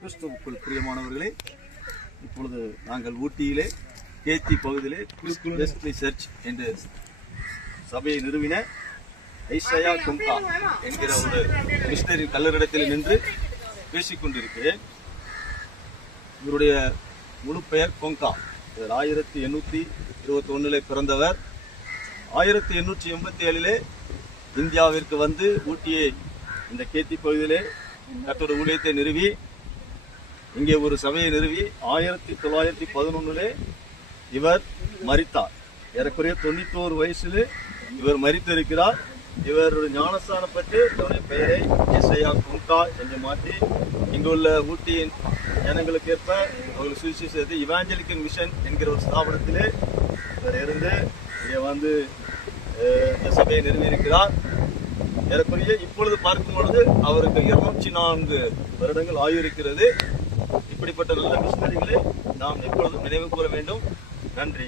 கிறிஸ்துவுக்குள் பிரியமானவர்களே, இப்பொழுது நாங்கள் ஊட்டியிலே கேத்தி பகுதியிலே வெஸ்ட்லி சர்ச் என்ற சபையை நிறுவின ஐசையா கும்கா என்கிற ஒரு மிஷனரி கல்லறிடத்தில் நின்று பேசிக் கொண்டிருக்கிறேன். இவருடைய முழு பெயர் கொங்கா. 1821 பிறந்தவர். 1887 இந்தியாவிற்கு வந்து ஊட்டியை இந்த கேத்தி பகுதியிலே கர்த்தருடைய ஊழியத்தை நிறுவி இங்கே ஒரு சபையை நிறுவி 1911 இவர் மரித்தார். ஏறக்குறைய 91 வயசில் இவர் மரித்திருக்கிறார். இவர் ஞானஸ்தானம் பெற்று தன்னுடைய பெயரை ஐசையா கும்கா என்று மாற்றி இங்குள்ள ஊட்டியின் ஜனங்களுக்கு ஏற்ப அவர்கள் சுவிசேஷத்தை இவாஞ்சலிக்கல் மிஷன் என்கிற ஒரு ஸ்தாபனத்திலே இவர் இருந்து இங்கே வந்து இந்த சபையை நிறுவியிருக்கிறார். ஏறக்குறைய இப்பொழுது பார்க்கும் பொழுது அவருக்கு 204 வருடங்கள் ஆகியிருக்கிறது. இப்படிப்பட்ட நல்ல மிஷனரிகளை நாம் எப்பொழுதும் நினைவு கூற வேண்டும். நன்றி.